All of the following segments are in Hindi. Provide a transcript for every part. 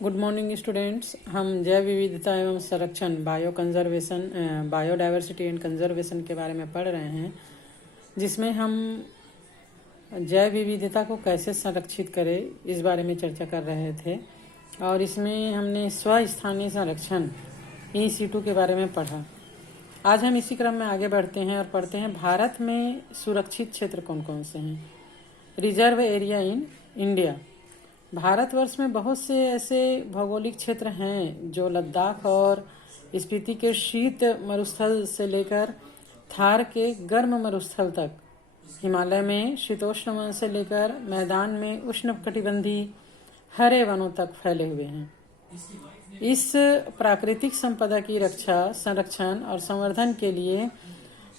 Good morning students. हम जैव विविधता एवं संरक्षण बायोडाइवर्सिटी एंड कंजर्वेशन के बारे में पढ़ रहे हैं, जिसमें हम जैव विविधता को कैसे संरक्षित करें इस बारे में चर्चा कर रहे थे। और इसमें हमने स्वस्थानीय संरक्षण EC2 के बारे में पढ़ा। आज हम इसी क्रम में आगे बढ़ते हैं और पढ़ते हैं भारत में सुरक्षित क्षेत्र कौन कौन से हैं। Reserve area in India. Bharatvarsh में बहुत से ऐसे भौगोलिक क्षेत्र हैं जो लद्दाख और स्पीति के शीत मरुस्थल से लेकर थार के गर्म मरुस्थल तक, हिमालय में शीतोष्ण वन से लेकर मैदान में उष्णकटिबंधीय हरे वनों तक फैले हुए हैं। इस प्राकृतिक संपदा की रक्षा, संरक्षण और संवर्धन के लिए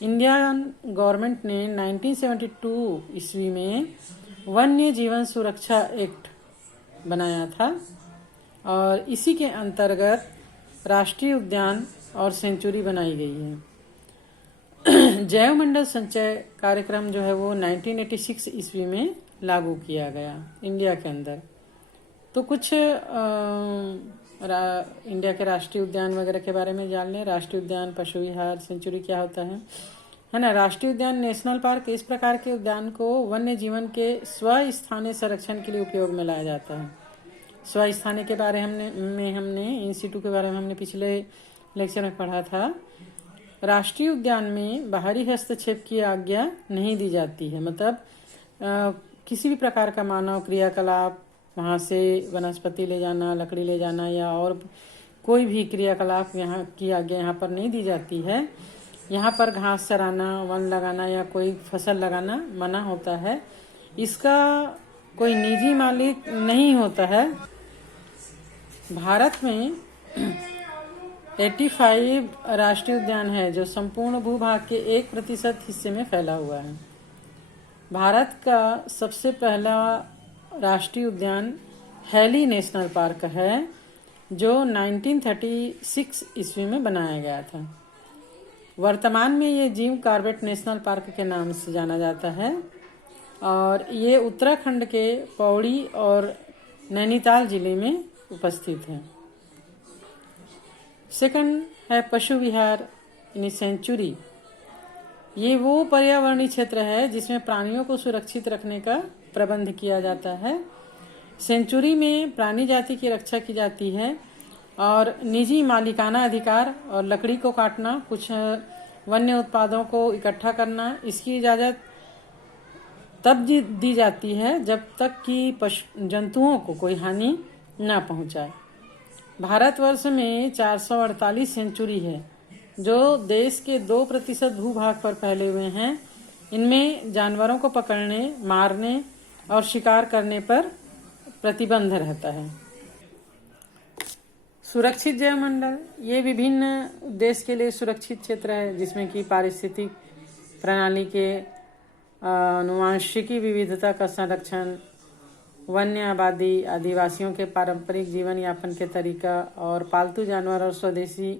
इंडियन गवर्नमेंट ने 1972 ईस्वी में वन्य जीवन सुरक्षा एक्ट बनाया था और इसी के अंतर्गत राष्ट्रीय उद्यान और सेंचुरी बनाई गई है। जैव मंडल संचय कार्यक्रम जो है वो 1986 ईस्वी में लागू किया गया इंडिया के अंदर। तो कुछ इंडिया के राष्ट्रीय उद्यान वगैरह के बारे में जान लें। राष्ट्रीय उद्यान, पशु विहार, सेंचुरी क्या होता है ना। राष्ट्रीय उद्यान नेशनल पार्क इस प्रकार के उद्यान को वन्य जीवन के स्वस्थानीय संरक्षण के लिए उपयोग में लाया जाता है। स्वस्थानीय के बारे में हमने EC2 के बारे में हमने पिछले लेक्चर में पढ़ा था। राष्ट्रीय उद्यान में बाहरी हस्तक्षेप की आज्ञा नहीं दी जाती है। मतलब किसी भी प्रकार का मानव क्रियाकलाप, वहाँ से वनस्पति ले जाना, लकड़ी ले जाना या और कोई भी क्रियाकलाप यहाँ की आज्ञा यहाँ पर नहीं दी जाती है। यहाँ पर घास चराना, वन लगाना या कोई फसल लगाना मना होता है। इसका कोई निजी मालिक नहीं होता है। भारत में 85 राष्ट्रीय उद्यान है जो संपूर्ण भूभाग के 1% हिस्से में फैला हुआ है। भारत का सबसे पहला राष्ट्रीय उद्यान हैली नेशनल पार्क है जो 1936 ईस्वी में बनाया गया था। वर्तमान में ये जिम कॉर्बेट नेशनल पार्क के नाम से जाना जाता है और ये उत्तराखंड के पौड़ी और नैनीताल जिले में उपस्थित है। सेकंड है पशु विहार यानी सेंचुरी। ये वो पर्यावरणीय क्षेत्र है जिसमें प्राणियों को सुरक्षित रखने का प्रबंध किया जाता है। सेंचुरी में प्राणी जाति की रक्षा की जाती है और निजी मालिकाना अधिकार और लकड़ी को काटना, कुछ वन्य उत्पादों को इकट्ठा करना, इसकी इजाज़त तब दी जाती है जब तक कि जंतुओं को कोई हानि न पहुंचाए। भारतवर्ष में 448 सेंचुरी है जो देश के 2% भूभाग पर फैले हुए हैं। इनमें जानवरों को पकड़ने, मारने और शिकार करने पर प्रतिबंध रहता है। सुरक्षित जैव मंडल ये विभिन्न उद्देश्य के लिए सुरक्षित क्षेत्र है, जिसमें कि पारिस्थितिक प्रणाली के आनुवांशिकी विविधता का संरक्षण, वन्य आबादी, आदिवासियों के पारंपरिक जीवन यापन के तरीका और पालतू जानवर और स्वदेशी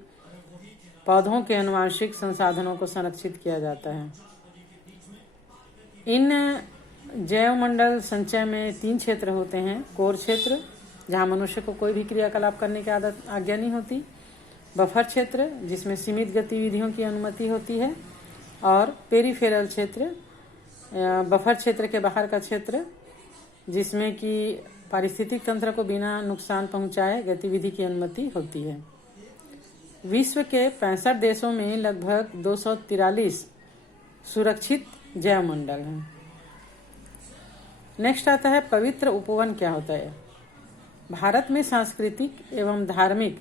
पौधों के आनुवांशिक संसाधनों को संरक्षित किया जाता है। इन जैव मंडल संचय में 3 क्षेत्र होते हैं। कोर क्षेत्र जहाँ मनुष्य को कोई भी क्रियाकलाप करने की आज्ञा नहीं होती। बफर क्षेत्र जिसमें सीमित गतिविधियों की अनुमति होती है। और पेरीफेरल क्षेत्र, बफर क्षेत्र के बाहर का क्षेत्र जिसमें कि पारिस्थितिक तंत्र को बिना नुकसान पहुंचाए गतिविधि की अनुमति होती है। विश्व के 65 देशों में लगभग 243 सुरक्षित जैव मंडल हैं। नेक्स्ट आता है पवित्र उपवन क्या होता है। भारत में सांस्कृतिक एवं धार्मिक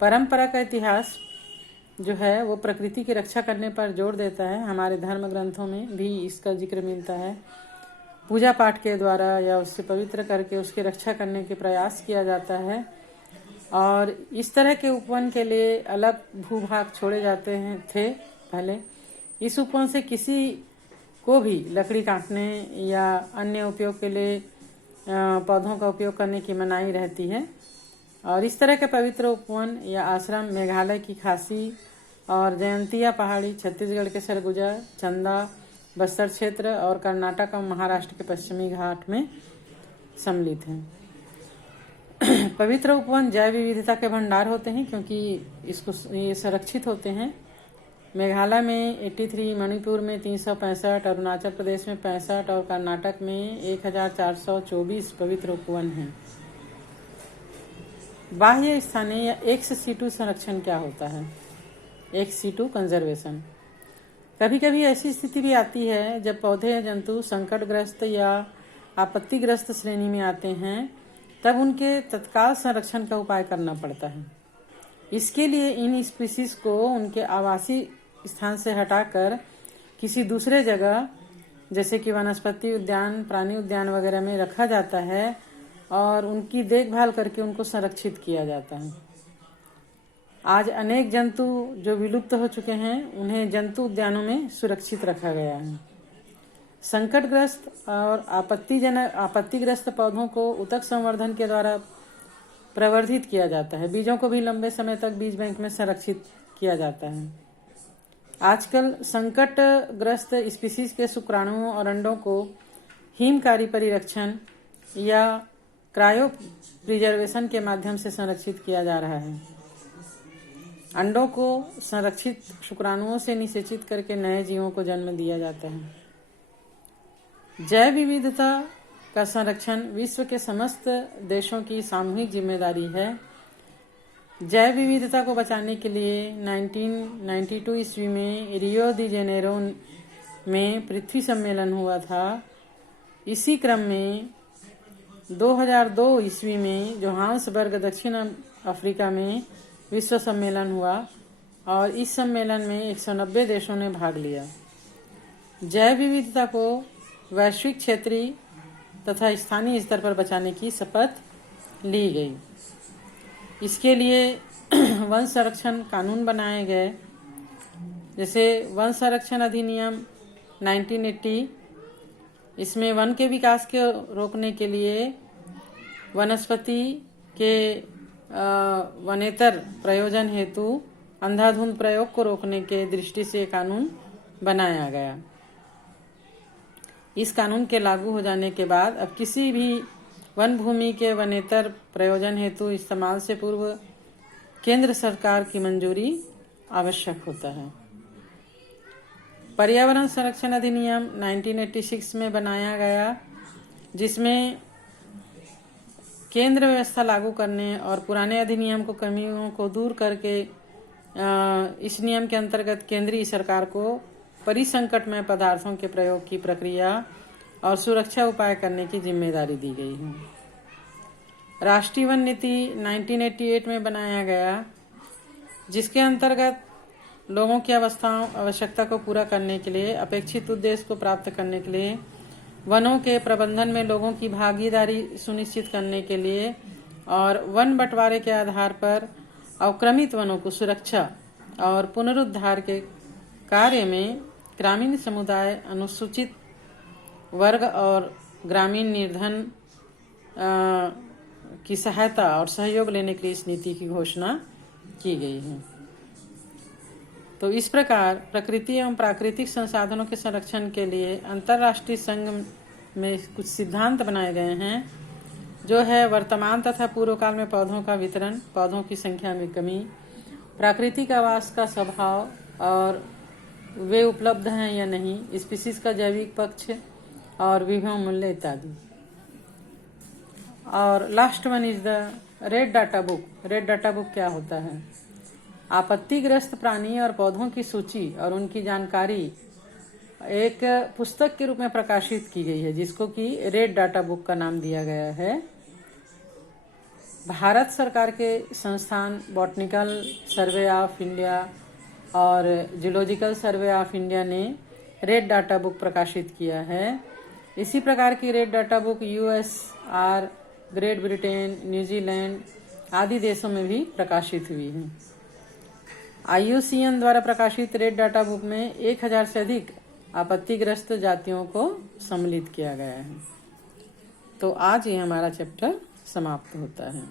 परंपरा का इतिहास जो है वो प्रकृति की रक्षा करने पर जोर देता है। हमारे धर्म ग्रंथों में भी इसका जिक्र मिलता है। पूजा पाठ के द्वारा या उससे पवित्र करके उसकी रक्षा करने के प्रयास किया जाता है और इस तरह के उपवन के लिए अलग भूभाग छोड़े जाते थे पहले। इस उपवन से किसी को भी लकड़ी काटने या अन्य उपयोग के लिए पौधों का उपयोग करने की मनाही रहती है। और इस तरह के पवित्र उपवन या आश्रम मेघालय की खासी और जयंतिया पहाड़ी, छत्तीसगढ़ के सरगुजा, चंदा, बस्तर क्षेत्र और कर्नाटक और महाराष्ट्र के पश्चिमी घाट में सम्मिलित हैं। पवित्र उपवन जैव विविधता के भंडार होते हैं क्योंकि ये संरक्षित होते हैं। मेघालय में 83, मणिपुर में 365, अरुणाचल प्रदेश में 65 और कर्नाटक में 1424 पवित्र उपवन हैं। बाह्य स्थानीय या एक्स सीटू संरक्षण क्या होता है? Ex situ conservation. कभी कभी ऐसी स्थिति भी आती है जब पौधे या जंतु संकटग्रस्त या आपत्तिग्रस्त श्रेणी में आते हैं, तब उनके तत्काल संरक्षण का उपाय करना पड़ता है। इसके लिए इन स्पीसीज को उनके आवासीय स्थान से हटाकर किसी दूसरे जगह जैसे कि वनस्पति उद्यान, प्राणी उद्यान वगैरह में रखा जाता है और उनकी देखभाल करके उनको संरक्षित किया जाता है। आज अनेक जंतु जो विलुप्त हो चुके हैं उन्हें जंतु उद्यानों में सुरक्षित रखा गया है। संकटग्रस्त और आपत्तिग्रस्त पौधों को ऊतक संवर्धन के द्वारा प्रवर्धित किया जाता है। बीजों को भी लंबे समय तक बीज बैंक में संरक्षित किया जाता है। आजकल संकटग्रस्त स्पीसीज के शुक्राणुओं और अंडों को हिमकारी परिरक्षण या क्रायो प्रिजर्वेशन के माध्यम से संरक्षित किया जा रहा है। अंडों को संरक्षित शुक्राणुओं से निषेचित करके नए जीवों को जन्म दिया जाता है। जैव विविधता का संरक्षण विश्व के समस्त देशों की सामूहिक जिम्मेदारी है। जैव विविधता को बचाने के लिए 1992 ईस्वी में रियो दी जेनेरो में पृथ्वी सम्मेलन हुआ था। इसी क्रम में 2002 ईस्वी में जोहान्सबर्ग दक्षिण अफ्रीका में विश्व सम्मेलन हुआ और इस सम्मेलन में 190 देशों ने भाग लिया। जैव विविधता को वैश्विक, क्षेत्रीय तथा स्थानीय स्तर पर बचाने की शपथ ली गई। इसके लिए वन संरक्षण कानून बनाए गए, जैसे वन संरक्षण अधिनियम 1980। इसमें वन के विकास के रोकने के लिए वनस्पति के वनेतर प्रयोजन हेतु अंधाधुंध प्रयोग को रोकने के दृष्टि से कानून बनाया गया। इस कानून के लागू हो जाने के बाद अब किसी भी वन भूमि के वनेतर प्रयोजन हेतु इस्तेमाल से पूर्व केंद्र सरकार की मंजूरी आवश्यक होता है। पर्यावरण संरक्षण अधिनियम 1986 में बनाया गया, जिसमें केंद्र व्यवस्था लागू करने और पुराने अधिनियम को कमियों को दूर करके इस नियम के अंतर्गत केंद्रीय सरकार को परिसंकटमय पदार्थों के प्रयोग की प्रक्रिया और सुरक्षा उपाय करने की जिम्मेदारी दी गई है। राष्ट्रीय वन नीति 1988 में बनाया गया, जिसके अंतर्गत लोगों की आवश्यकता को पूरा करने के लिए, अपेक्षित उद्देश्य को प्राप्त करने के लिए, वनों के प्रबंधन में लोगों की भागीदारी सुनिश्चित करने के लिए और वन बंटवारे के आधार पर अवक्रमित वनों को सुरक्षा और पुनरुद्धार के कार्य में ग्रामीण समुदाय, अनुसूचित वर्ग और ग्रामीण निर्धन की सहायता और सहयोग लेने के लिए इस नीति की घोषणा की गई है। तो इस प्रकार प्रकृति एवं प्राकृतिक संसाधनों के संरक्षण के लिए अंतर्राष्ट्रीय संघ में कुछ सिद्धांत बनाए गए हैं, जो है वर्तमान तथा पूर्व काल में पौधों का वितरण, पौधों की संख्या में कमी, प्राकृतिक आवास का स्वभाव और वे उपलब्ध हैं या नहीं, स्पीसीज का जैविक पक्ष और विभव मूल्य इत्यादि। और last one is the red data book. Red data book क्या होता है? आपत्तिग्रस्त प्राणी और पौधों की सूची और उनकी जानकारी एक पुस्तक के रूप में प्रकाशित की गई है, जिसको कि रेड डाटा बुक का नाम दिया गया है। भारत सरकार के संस्थान बॉटनिकल सर्वे ऑफ इंडिया और जूलॉजिकल सर्वे ऑफ इंडिया ने रेड डाटा बुक प्रकाशित किया है। इसी प्रकार की red data book USR, great Britain, New Zealand आदि देशों में भी प्रकाशित हुई है। IUCN द्वारा प्रकाशित रेड डाटा बुक में 1000 से अधिक आपत्तिग्रस्त जातियों को सम्मिलित किया गया है। तो आज ये हमारा चैप्टर समाप्त होता है।